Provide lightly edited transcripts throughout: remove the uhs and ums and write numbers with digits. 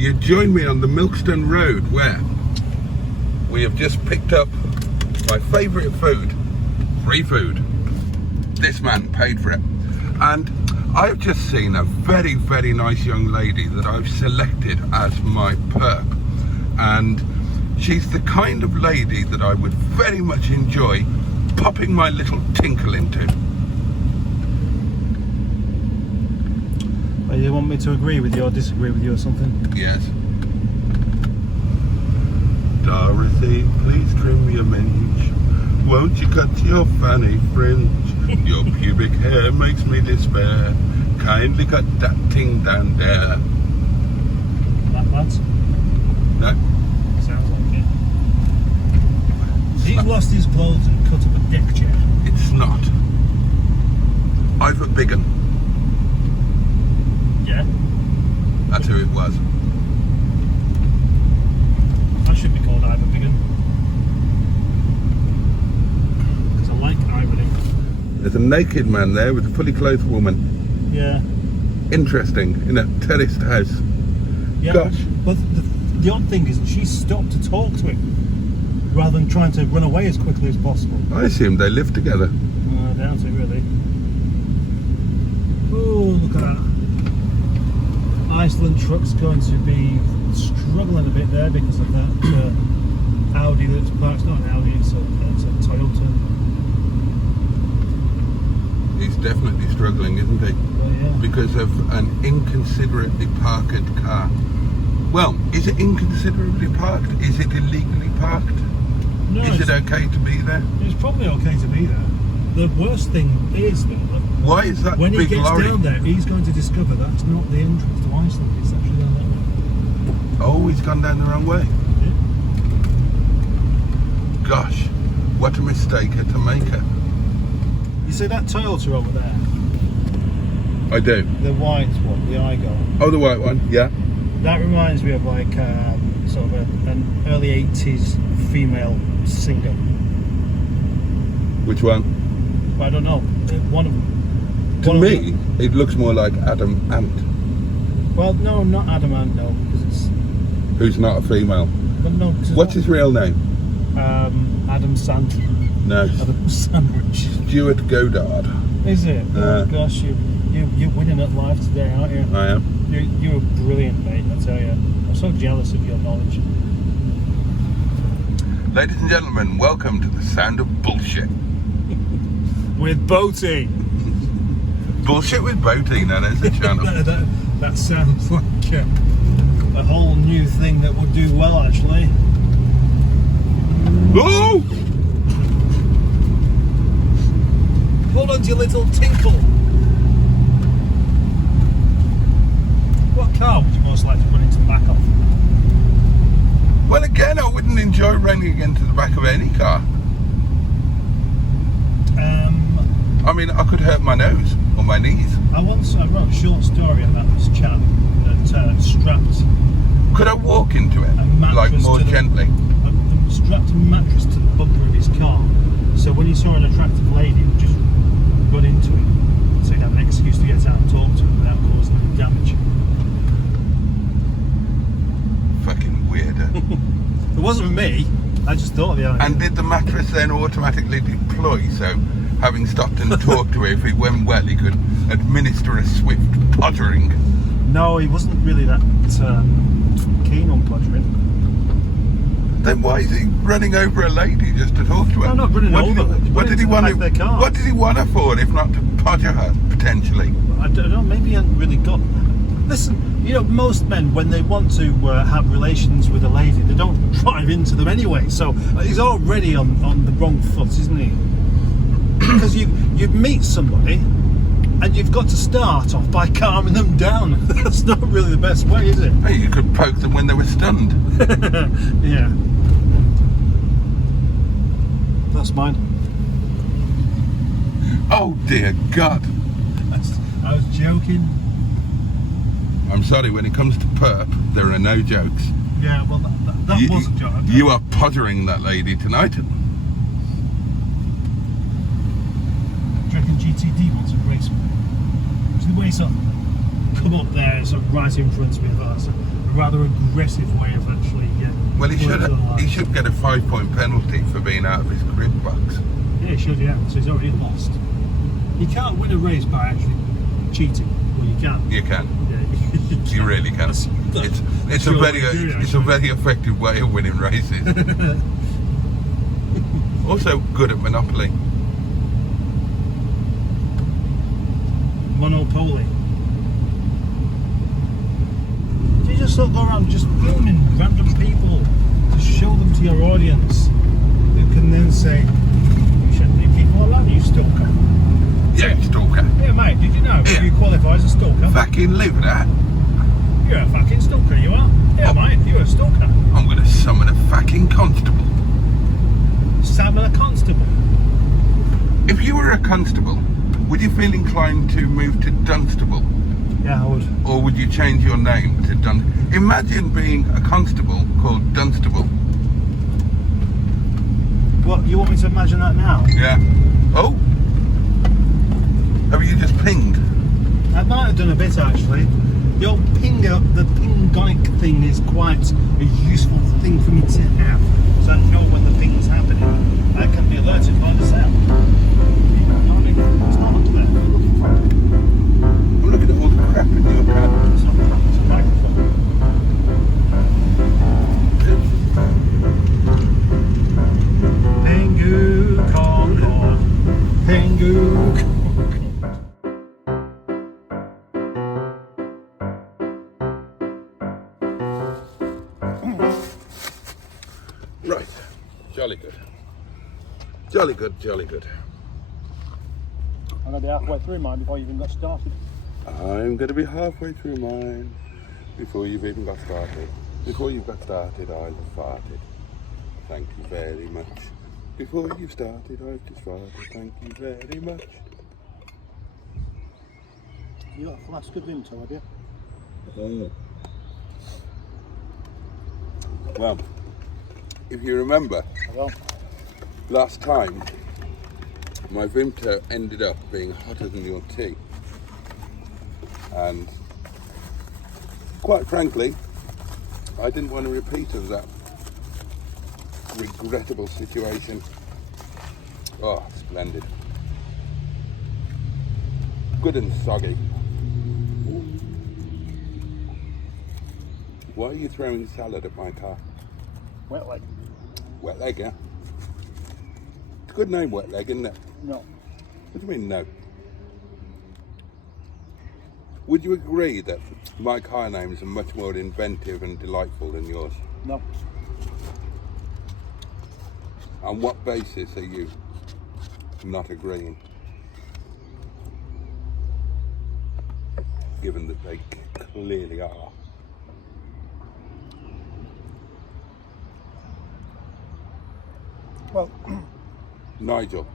you join me on the Milkstone Road, where we have just picked up my favourite food, free food. This man paid for it. And I've just seen a very, very nice young lady that I've selected as my perk. And she's the kind of lady that I would very much enjoy popping my little tinkle into. Oh, you want me to agree with you or disagree with you or something? Yes. Dorothy, please trim your minge. Won't you cut your fanny fringe? Your pubic hair makes me despair. Kindly cut that ting down there. That lads? No. Sounds like it. He's lost his clothes and cut up a deck chair. It's not. I've a big un. Yeah? That's who it was. I should be called Ivan Biggin. Because I like irony. There's a naked man there with a fully clothed woman. Yeah. Interesting, in a terraced house. Yeah. Gosh. But the odd thing is that she stopped to talk to him rather than trying to run away as quickly as possible. I assumed they lived together. I doubt it, really. Oh, look at that. Iceland truck's going to be struggling a bit there because of that Audi that's parked. It's not an Audi, it's a Toyota. He's definitely struggling, isn't he? Yeah. Because of an inconsiderately parked car. Well, is it inconsiderately parked? Is it illegally parked? No, is it okay to be there? It's probably okay to be there. The worst thing is that Why is that when he big gets lorry? down there, he's going to discover that's not the entrance to Iceland. It's actually down that way. Oh, he's gone down the wrong way. Yeah. Gosh, what a mistake to make it. You see that Toyota over there? I do. The white one, the Igo. Oh, the white one, yeah. That reminds me of like sort of an early 80s female singer. Which one? I don't know. One of them. To me, it looks more like Adam Ant. Well, no, not Adam Ant, no, because it's. Who's not a female. But no, What's his real name? Adam Sandwich. No. Adam Sandwich. Stuart Goddard. Is it? Oh gosh, you're winning at life today, aren't you? I am. You're brilliant, mate. I tell you. I'm so jealous of your knowledge. Ladies and gentlemen, welcome to the Sound of Bullshit. With Boaty. Bullshit with Boaty, now there's a channel. that sounds like a whole new thing that would do well, actually. Oh! Hold on to your little tinkle. What car would you most like to run into the back of? Well, again, I wouldn't enjoy running into the back of any car. I mean, I could hurt my nose or my knees. I wrote a short story about this chap that strapped. Could I walk into it, like more gently? Strapped a mattress to the bumper of his car, so when he saw an attractive lady, he would just run into it, so he'd have an excuse to get out and talk to her without causing any damage. Fucking weirdo. It wasn't me. I just thought of the idea. And did the mattress then automatically deploy? So, having stopped and talked to him, if it went well, he could administer a swift pottering. No, he wasn't really that keen on pottering. Then why is he running over a lady just to talk to her? I'm not running over. What did he want her? Their car. What did he want her for, if not to podger her potentially? I don't know. Maybe he hadn't really got. Listen, you know, most men, when they want to have relations with a lady, they don't drive into them anyway. So he's already on the wrong foot, isn't he? Because you meet somebody and you've got to start off by calming them down. That's not really the best way, is it? Hey, you could poke them when they were stunned. Yeah. That's mine. Oh dear God. I was joking. I'm sorry, when it comes to perp, there are no jokes. Yeah, well, that was a joke. You are pottering that lady tonight. Do you reckon GTD wants a race? See the way sort of come up there, sort of right in front of me, that's rather aggressive way of actually Well, he pulling to the line. should get a 5-point penalty for being out of his grip box. Yeah, he should, yeah. So he's already lost. You can't win a race by actually cheating. Well, you can. You can. Yeah, You really can. It's a very effective way of winning races. Also good at Monopoly. Monopoly. You just sort of go around just filming random people to show them to your audience, who can then say, "You shouldn't leave people alone, you stalker." Yeah, stalker. Yeah, mate. Did you know Yeah. you qualify as a stalker? Fucking live that. You're a fucking stalker. You are. Yeah, Oh. mate. You're a stalker. I'm gonna summon a fucking constable. Summon a constable. If you were a constable, would you feel inclined to move to Dunstable? Yeah, I would. Or would you change your name to Imagine being a constable called Dunstable. What, you want me to imagine that now? Yeah. Oh. Have you just pinged? I might have done a bit actually. The old pinger, the pingonic thing is quite a useful thing for me to have. So I know when the ping's happening. I can be alerted by the sound. You know what I mean? It's not up there. I'm looking at all the crap in your car. It's not there. It's a microphone. Pingu Concord. Pingu Concord. Right. Jolly good. Jolly good, jolly good. I'm going to be halfway through mine before you even got started. I'm going to be halfway through mine before you've even got started. Before you've got started, I've farted. Thank you very much. Before you've started, I've just farted. Thank you very much. You got a flask of Vimto, have you? Oh. Well, if you remember, I will. last time my Vimto ended up being hotter than your tea. And quite frankly, I didn't want a repeat of that regrettable situation. Oh, splendid. Good and soggy. Why are you throwing salad at my car? Wet leg. Wet leg, yeah? It's a good name, Wet Leg, isn't it? No. What do you mean, no? Would you agree that my car names are much more inventive and delightful than yours? No. On what basis are you not agreeing? Given that they clearly are. Well, Nigel,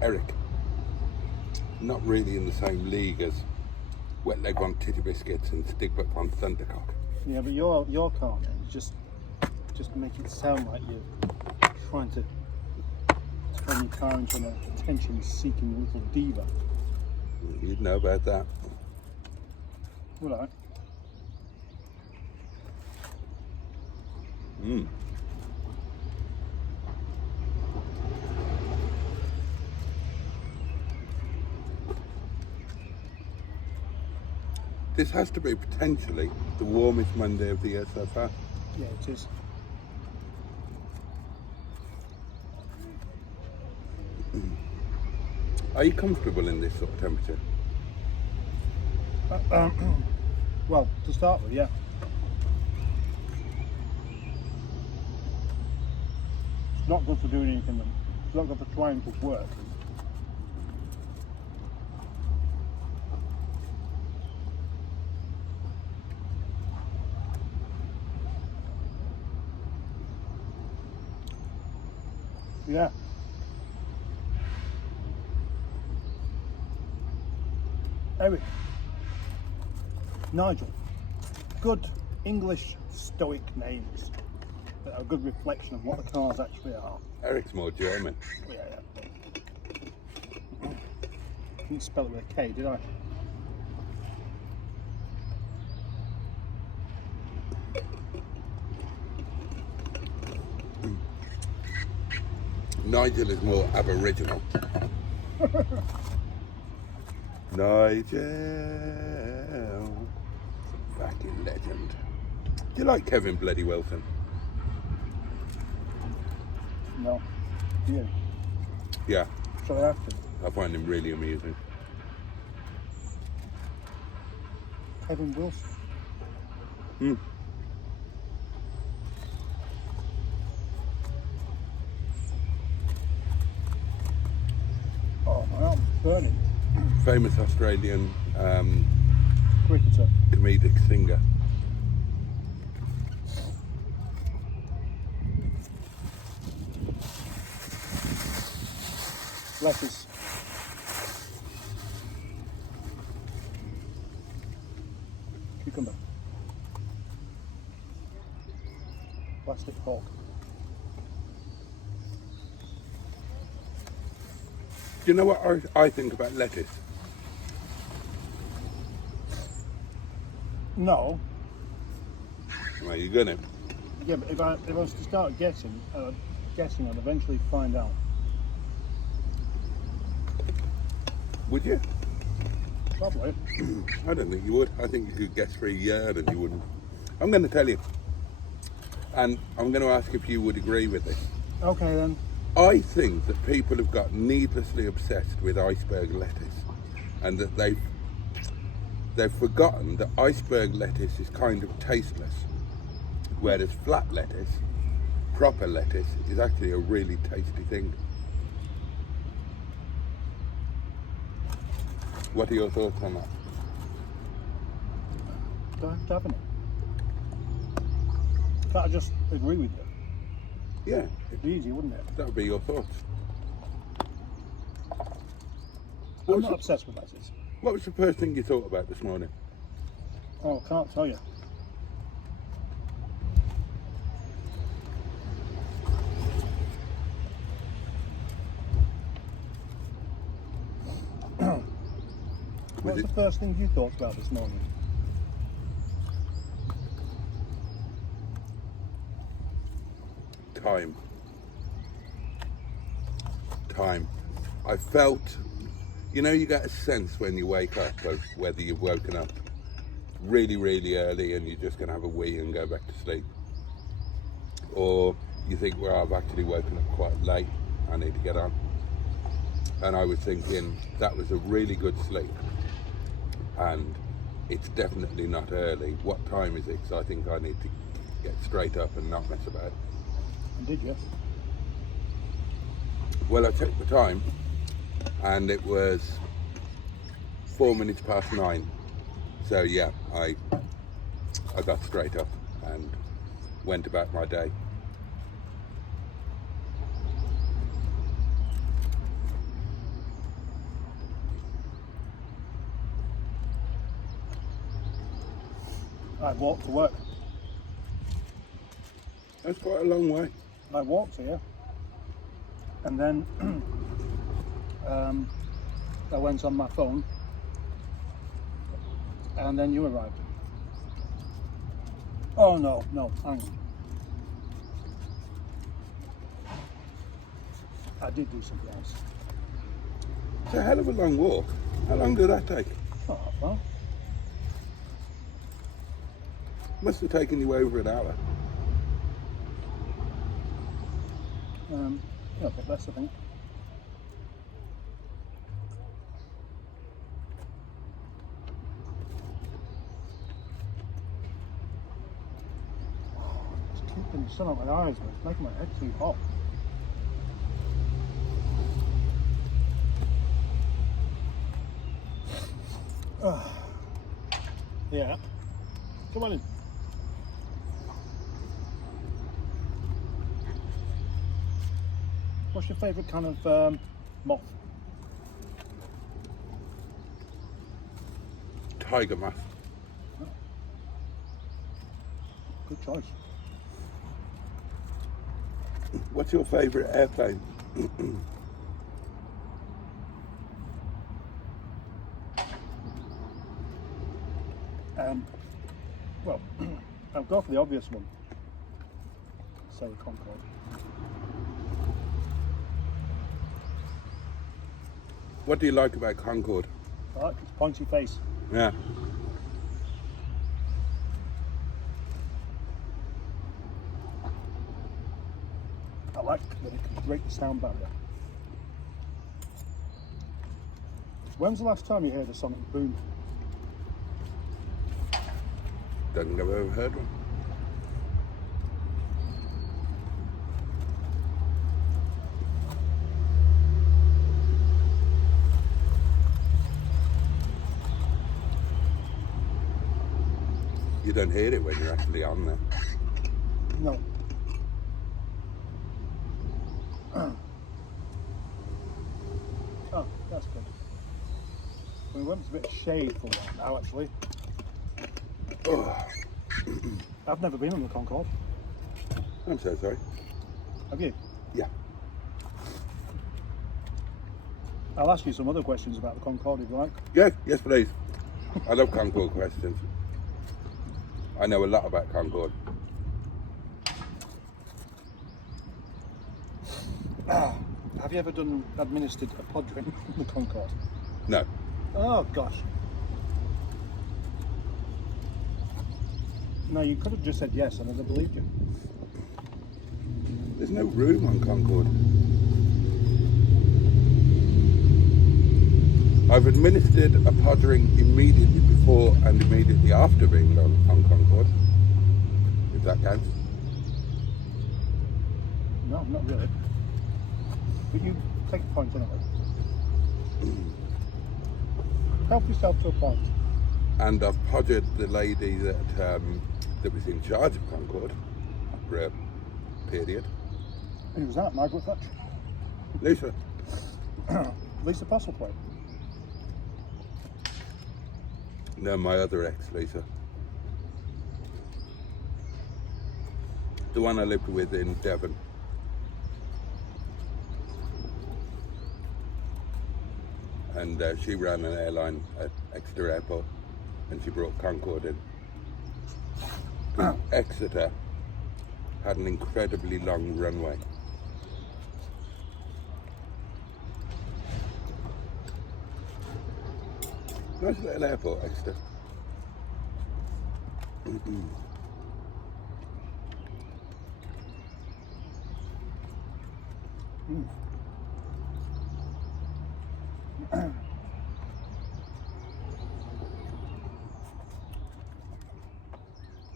Eric, not really in the same league as Wet Leg on Titty Biscuits and Stick Butt on Thundercock. yeah, but your car just make it sound like you're trying to turn your car into an attention-seeking little diva. You'd know about that. Would I? Mm. This has to be potentially the warmest Monday of the year so far. Yeah, it is. Are you comfortable in this sort of temperature? Well, to start with, yeah. It's not good for doing anything. It's not good for trying to work. Yeah. Eric. Nigel. Good English stoic names that are a good reflection of what the cars actually are. Eric's more German. Yeah. I didn't spell it with a K, did I? Nigel is more aboriginal. Nigel, fucking legend. Do you like Kevin Bloody Wilson? No. Yeah. Yeah, So I have to. I find him really amusing. Kevin Wilson. Hmm. Oh, my arm's burning. Famous Australian Cricketer. comedic singer. Lettuce. Cucumber. Plastic fork. Do you know what I think about lettuce? No. Well, you're gonna. Yeah, but if I was to start guessing, I'd eventually find out. Would you? Probably. I don't think you would. I think you could guess for a year and you wouldn't. I'm going to tell you. And I'm going to ask if you would agree with this. Okay then. I think that people have got needlessly obsessed with iceberg lettuce and that they've forgotten that iceberg lettuce is kind of tasteless, whereas flat lettuce, proper lettuce, is actually a really tasty thing. What are your thoughts on that? Do I have to have it? Can't I just agree with you? Yeah, It'd be easy, wouldn't it? that would be your thoughts. I'm not obsessed with lettuce. What was the first thing you thought about this morning? Oh, I can't tell you. What was the first thing you thought about this morning? Time. I felt, you know, you get a sense when you wake up of whether you've woken up really, really early and you're just going to have a wee and go back to sleep. Or you think, well, I've actually woken up quite late, I need to get on. And I was thinking, that was a really good sleep. And it's definitely not early. What time is it? Because I think I need to get straight up and not mess about. And did you? Well, I checked the time and it was 4 minutes past 9. So yeah, I got straight up and went about my day. I walked to work. That's quite a long way. I walked here. And then I went on my phone. And then you arrived. Oh no, hang on. I did do something else. It's a hell of a long walk. How long did that take? Not that far. Must have taken you over an hour. Yeah, a bit less, I think. It's keeping the sun on my eyes, but it's making my head too hot. Yeah. Come on in. What's your favourite kind of moth? Tiger moth. Good choice. What's your favourite airplane? Well, I'll go for the obvious one. Say Concorde. What do you like about Concorde? I like its pointy face. Yeah. I like that it can break the sound barrier. When's the last time you heard a sonic boom? Don't think I've ever heard one. You don't hear it when you're actually on there. No. Oh, that's good. We went to a bit of shade for a while now, actually. Oh, I've never been on the Concorde. I'm so sorry. Have you? Yeah. I'll ask you some other questions about the Concorde if you like. Yes, please. I love Concorde questions. I know a lot about Concorde. Have you ever administered a pod drink on the Concorde? No. Oh gosh. No, you could have just said yes and I'd have believed you. There's no room on Concorde. I've administered a pod drink immediately before and immediately after being on Concorde, if that counts. No, not really. But you take the point anyway. Help yourself to a point. And I've podgered the lady that was in charge of Concorde for a period. Who was that? Margaret Thatcher? Lisa. Lisa Postlethwaite. No, my other ex, Lisa. The one I lived with in Devon. And she ran an airline at Exeter Airport, and she brought Concorde in. Exeter had an incredibly long runway. Nice little airport, Exeter.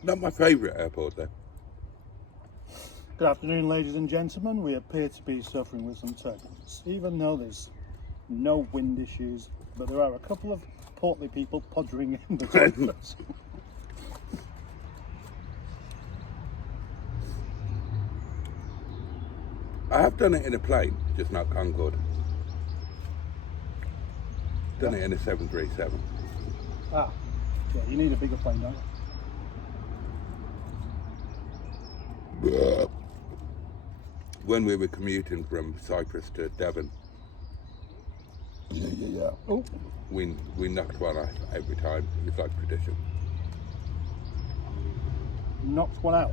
Not my favourite airport though. Good afternoon, ladies and gentlemen. We appear to be suffering with some turbulence, even though there's no wind issues, but there are a couple of portly people poddering in the toilets. I have done it in a plane, just not Concorde. Done it in a 737. Ah, yeah, you need a bigger plane, don't you? When we were commuting from Cyprus to Devon, Oh, we knocked one out every time. It was like tradition. knocked one out.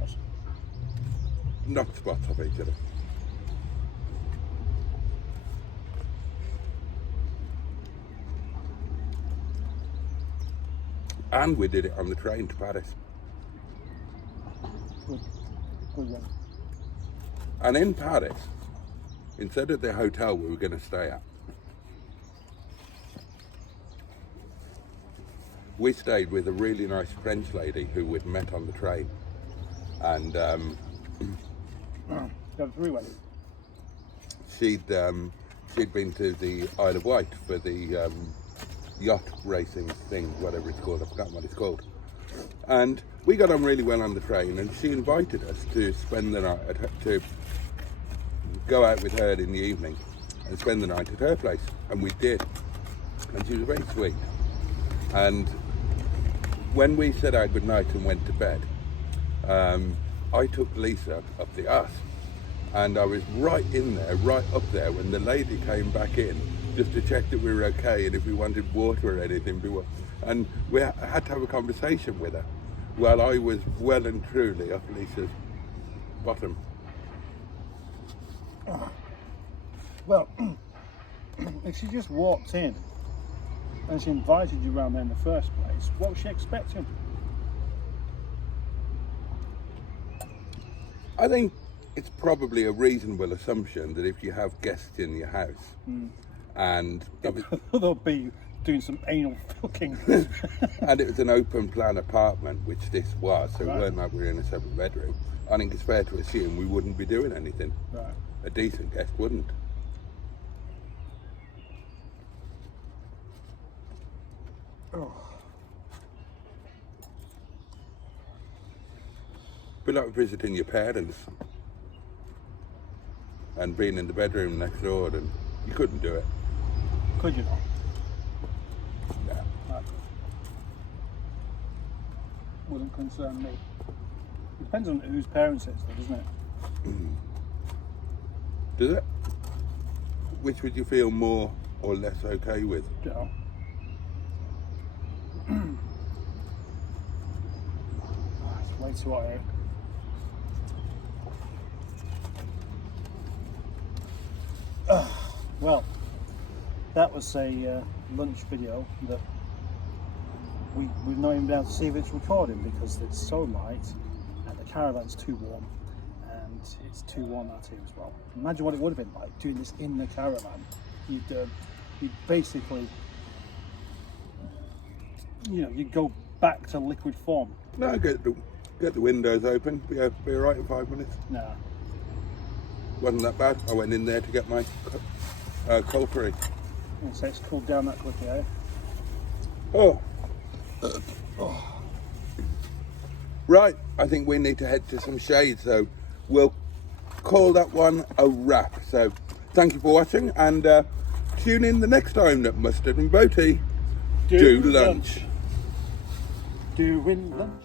Knocked spots off each other. And we did it on the train to Paris. Good. Good one. And in Paris, instead of the hotel we were going to stay at, we stayed with a really nice French lady who we'd met on the train. And Got a three-way. she'd been to the Isle of Wight for the yacht racing thing, whatever it's called. I've forgotten what it's called. And we got on really well on the train, and she invited us to spend the night to go out with her in the evening and spend the night at her place, and we did. And she was very sweet. And when we said our goodnight and went to bed, I took Lisa up the arse, and I was right in there, right up there, when the lady came back in just to check that we were okay and if we wanted water or anything. And we had to have a conversation with her while I was well and truly up Lisa's bottom. Well, if she just walked in and she invited you around there in the first place, what was she expecting? I think it's probably a reasonable assumption that if you have guests in your house and if it, They'll be doing some anal fucking. and it was an open plan apartment, which this was, so Right. it weren't like we were in a separate bedroom, I think it's fair to assume we wouldn't be doing anything. Right. A decent guest wouldn't. Oh. But like visiting your parents and being in the bedroom next door, and you couldn't do it. Could you not? No. Right. Wouldn't concern me. Depends on whose parents it's, though, doesn't it? Does it? Which would you feel more or less okay with? Yeah. It's way too hot here. Well, that was a lunch video that we've not even been able to see if it's recording because it's so light and the caravan's too warm and it's too warm out here as well. Imagine what it would have been like doing this in the caravan. You'd basically, you'd go back to liquid form. No, get the windows open. Be alright in 5 minutes. Nah. Wasn't that bad. I went in there to get my coffee. So it's cooled down that quickly, eh? Oh. Right, I think we need to head to some shade, so we'll call that one a wrap. So thank you for watching, and tune in the next time that Mustard and Boaty do lunch. Doing lunch.